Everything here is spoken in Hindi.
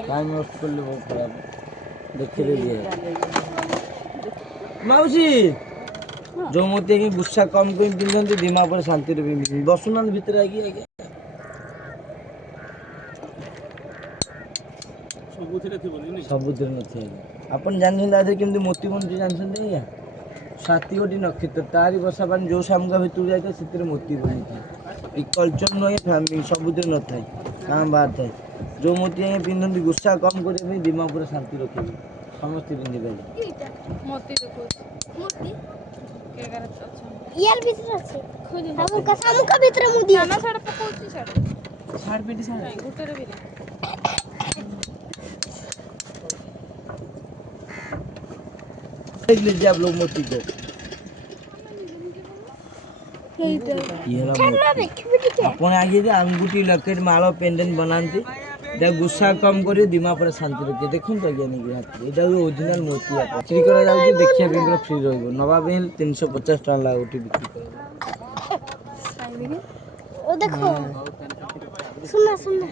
टाइम वेस्ट कर ले बहुत खराब देखते रहिए माउसी जो मोती की गुस्सा कम कोई पिंधन दिमाग पर शांति रे पिंधन बसुना भीतर आगे आगे सबुतिर नथि अपन जानछन आदि केमति मोती बंची जानछन आज्ञा साथी गोटी नक्षत्र तारी बसा पानी जो सामगा भितर जाए से मोती बनी था कल्चर नुहे फैमिली सबुतिर न थाए हाँ बात है जो मोती आज्ञा पिंधती गुस्सा कम करने दिमाग पूरा शांति रखे समस्त पिंधि पारे मोती देखो मोती यार भीतर আছে সামুকা ভিতরে মুদি সামা ছাড়া পকাউছি ছাড় साड़ पेटी साड़ গুটরে বিরে देख लीजिए आप लोग मोती को ये ঠান্ডা দেখবি ঠিক अपन आगे जे अंगूठी लकेट माला पेंडेंट बनाती এটা গুসা কম করে দিমা পরে শান্তি রখে দেখুন তো জ্ঞানী কি হাত এটা অরিজিনাল মোতি আপা বিক্রি করা যাচ্ছে দেখিয়া বেঙ্গল ফ্রি রইব নবা বেল 350 টাকা লাগা ওটি বিক্রি করা ও দেখো শুননা শুননা